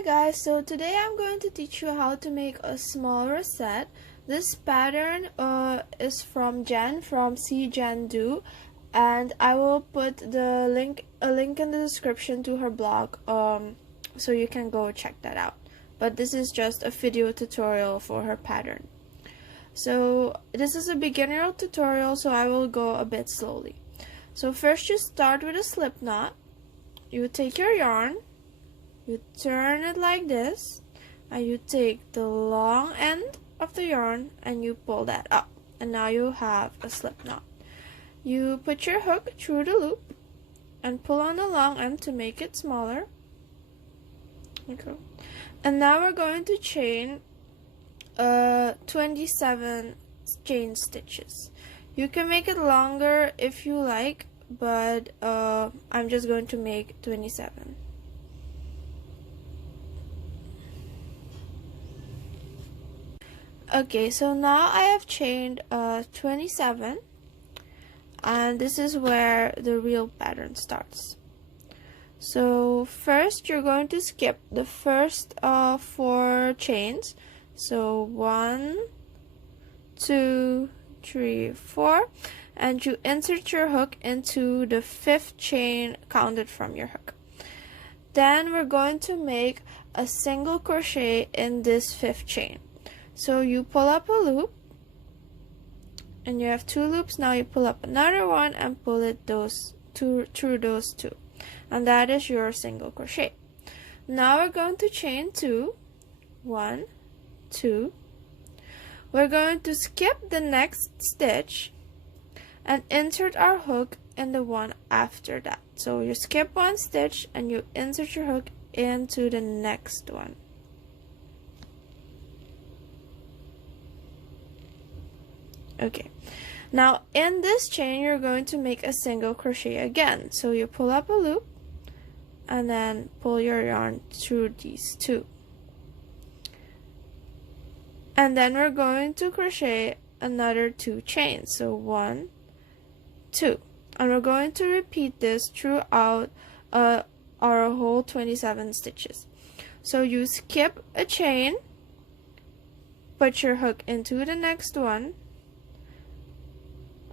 Hi guys, so today I'm going to teach you how to make a small rosette. This pattern is from Jen from See Jen Do, and I will put a link in the description to her blog so you can go check that out. But this is just a video tutorial for her pattern. So this is a beginner tutorial, so I will go a bit slowly. So first you start with a slip knot. You take your yarn, you turn it like this, and you take the long end of the yarn and you pull that up, and now you have a slip knot. You put your hook through the loop and pull on the long end to make it smaller. Okay. And now we're going to chain 27 chain stitches. You can make it longer if you like, but I'm just going to make 27. Okay, so now I have chained 27, and this is where the real pattern starts. So first you're going to skip the first 4 chains. So 1, 2, 3, 4, and you insert your hook into the 5th chain counted from your hook. Then we're going to make a single crochet in this 5th chain. So you pull up a loop, and you have 2 loops. Now you pull up another one and pull it through those 2, and that is your single crochet. Now we're going to chain 2, 1, 2. We're going to skip the next stitch and insert our hook in the one after that. So you skip 1 stitch and you insert your hook into the next one. Okay, now in this chain you're going to make a single crochet again. So you pull up a loop and then pull your yarn through these 2. And then we're going to crochet another 2 chains. So 1, 2. And we're going to repeat this throughout our whole 27 stitches. So you skip a chain, put your hook into the next one,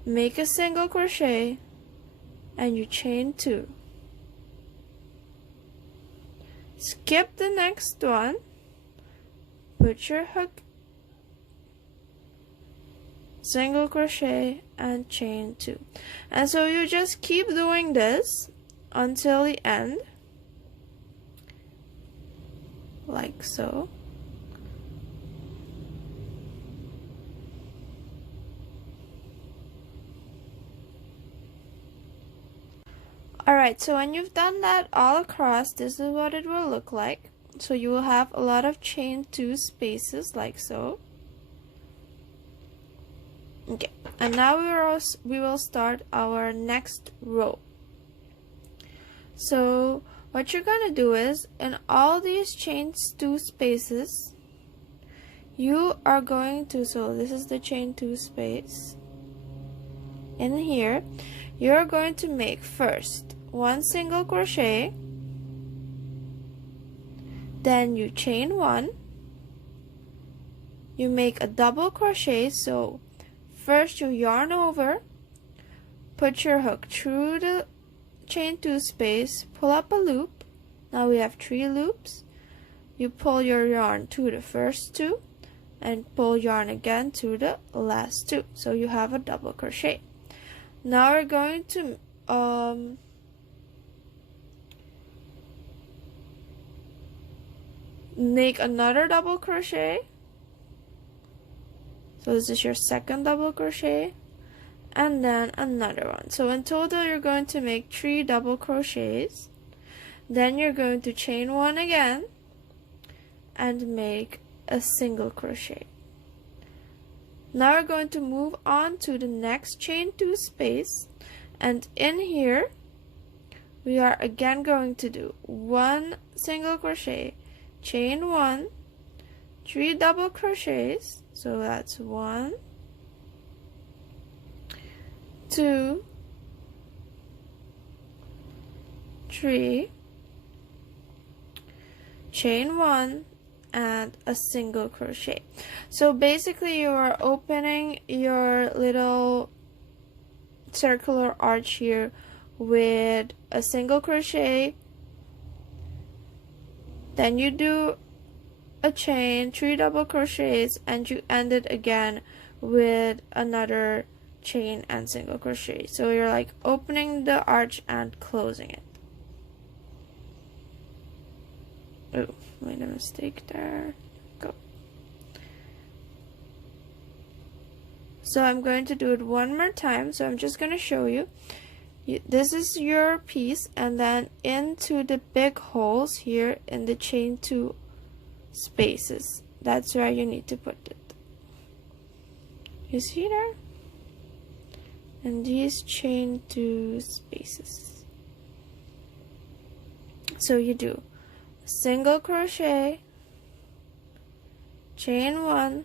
make a single crochet, and you chain 2. Skip the next one, put your hook, single crochet, and chain 2. And so you just keep doing this until the end, like so. Alright, so when you've done that all across, this is what it will look like. So you will have a lot of chain 2 spaces like so. Okay, and now we will start our next row. So what you're going to do is, in all these chain 2 spaces, you are going to, so this is the chain 2 space. In here, you're going to make first 1 single crochet, then you chain 1, you make a double crochet. So first you yarn over, put your hook through the chain 2 space, pull up a loop. Now we have 3 loops. You pull your yarn to the first 2 and pull yarn again to the last 2. So you have a double crochet. Now we're going to make another double crochet. So this is your second double crochet, and then another one. So in total you're going to make 3 double crochets. Then you're going to chain 1 again and make a single crochet. Now we're going to move on to the next chain 2 space, and in here we are again going to do 1 single crochet, chain 1, 3 double crochets. So that's 1, 2, 3, chain 1, and a single crochet. So basically you are opening your little circular arch here with a single crochet, then you do a chain, 3 double crochets, and you end it again with another chain and single crochet. So you're like opening the arch and closing it. Oh, made a mistake there. Go. So I'm going to do it one more time. So I'm just going to show you. This is your piece, and then into the big holes here in the chain 2 spaces. That's where you need to put it. You see there? And these chain 2 spaces. So you do single crochet, chain 1,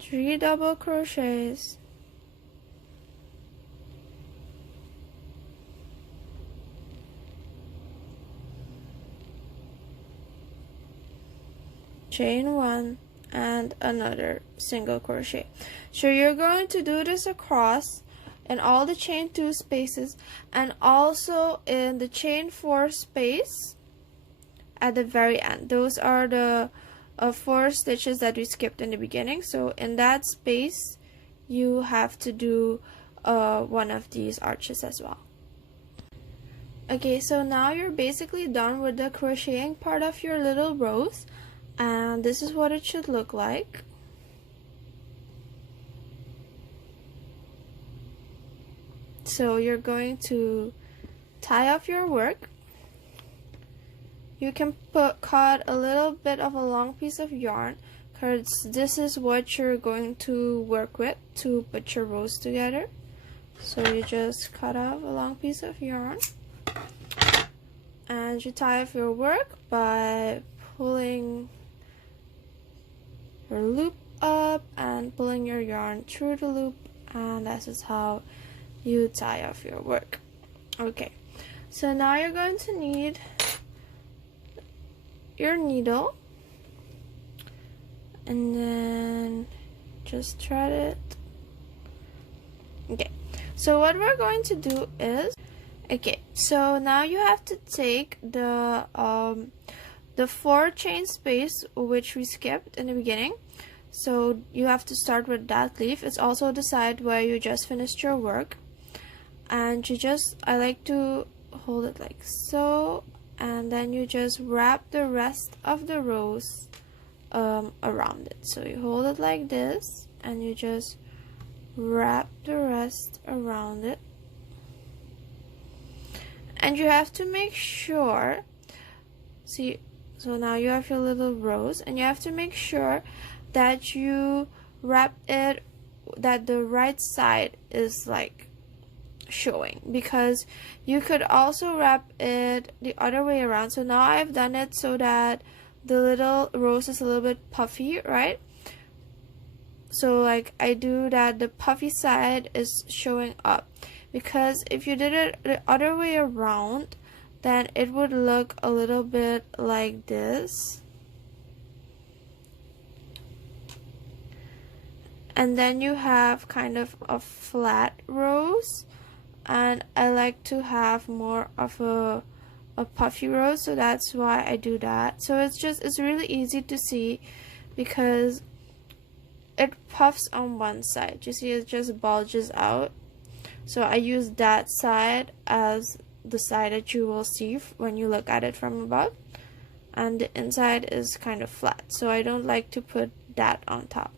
3 double crochets, chain 1, and another single crochet. So you're going to do this across in all the chain 2 spaces, and also in the chain 4 space at the very end. Those are the 4 stitches that we skipped in the beginning. So in that space you have to do one of these arches as well. Okay, so now you're basically done with the crocheting part of your little rose, and this is what it should look like. So you're going to tie off your work. You can cut a little bit of a long piece of yarn, because this is what you're going to work with to put your rose together. So you just cut off a long piece of yarn, and you tie off your work by pulling your loop up and pulling your yarn through the loop, and that is how you tie off your work. Okay, so now you're going to need your needle, and then just thread it. Okay, so what we're going to do is, okay, so now you have to take the 4 chain space which we skipped in the beginning. So you have to start with that leaf. It's also the side where you just finished your work, and you just, I like to hold it like so, and then you just wrap the rest of the rose around it. So you hold it like this, and you just wrap the rest around it, and you have to make sure, see, so now you have your little rose, and you have to make sure that you wrap it, that the right side is like showing, because you could also wrap it the other way around. So now I've done it so that the little rose is a little bit puffy, right? So like I do that, the puffy side is showing up, because if you did it the other way around, then it would look a little bit like this, and then you have kind of a flat rose, and I like to have more of a puffy rose, so that's why I do that. So it's really easy to see, because it puffs on one side. You see, it just bulges out. So I use that side as the side that you will see when you look at it from above, and the inside is kind of flat, so I don't like to put that on top.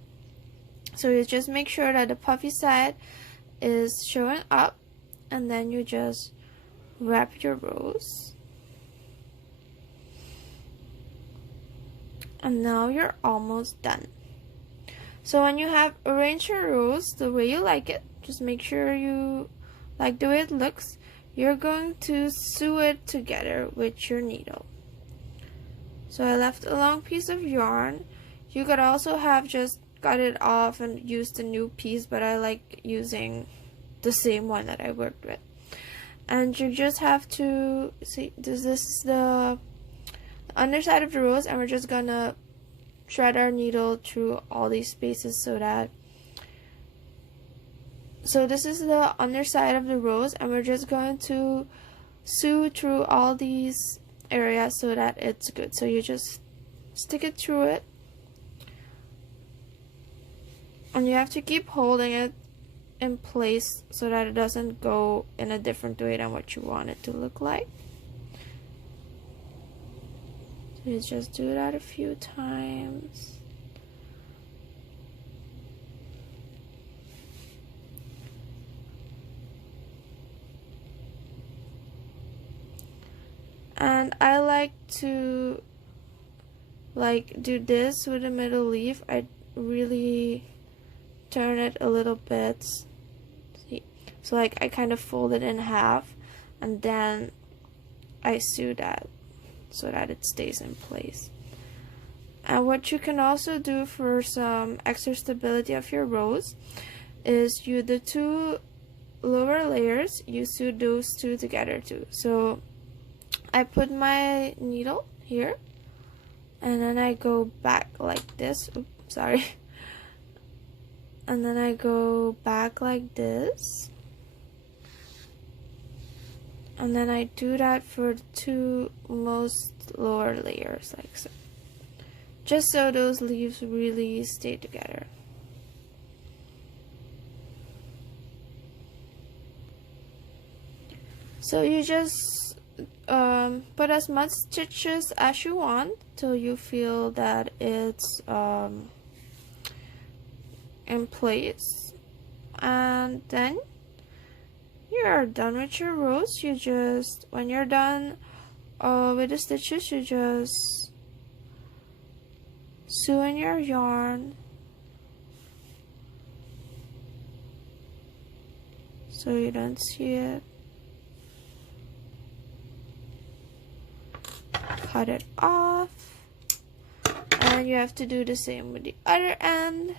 So you just make sure that the puffy side is showing up, and then you just wrap your rose, and now you're almost done. So when you have arranged your rose the way you like it, just make sure you like the way it looks. You're going to sew it together with your needle. So I left a long piece of yarn. You could also have just cut it off and used a new piece, but I like using the same one that I worked with. And you just have to see, this is the underside of the rose, and we're just gonna thread our needle through all these spaces so this is the underside of the rose, and we're just going to sew through all these areas so that it's good. So you just stick it through it, and you have to keep holding it in place so that it doesn't go in a different way than what you want it to look like. So you just do that a few times. And I like to do this with the middle leaf. I really turn it a little bit. See? So I kind of fold it in half, and then I sew that so that it stays in place. And what you can also do for some extra stability of your rose is the two lower layers, you sew those two together too. So I put my needle here, and then I go back like this. Oops, sorry. And then I go back like this. And then I do that for the two most lower layers, like so. Just so those leaves really stay together. So you just put as much stitches as you want till you feel that it's in place, and then you're done with your rose. You just, when you're done with the stitches, you just sew in your yarn so you don't see it. Cut it off, and you have to do the same with the other end.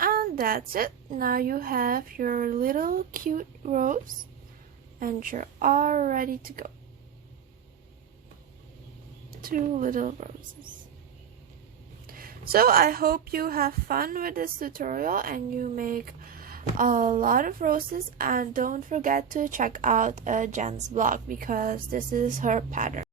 And that's it. Now you have your little cute rose, and you're all ready to go. 2 little roses. So I hope you have fun with this tutorial and you make a lot of roses, and don't forget to check out Jen's blog because this is her pattern.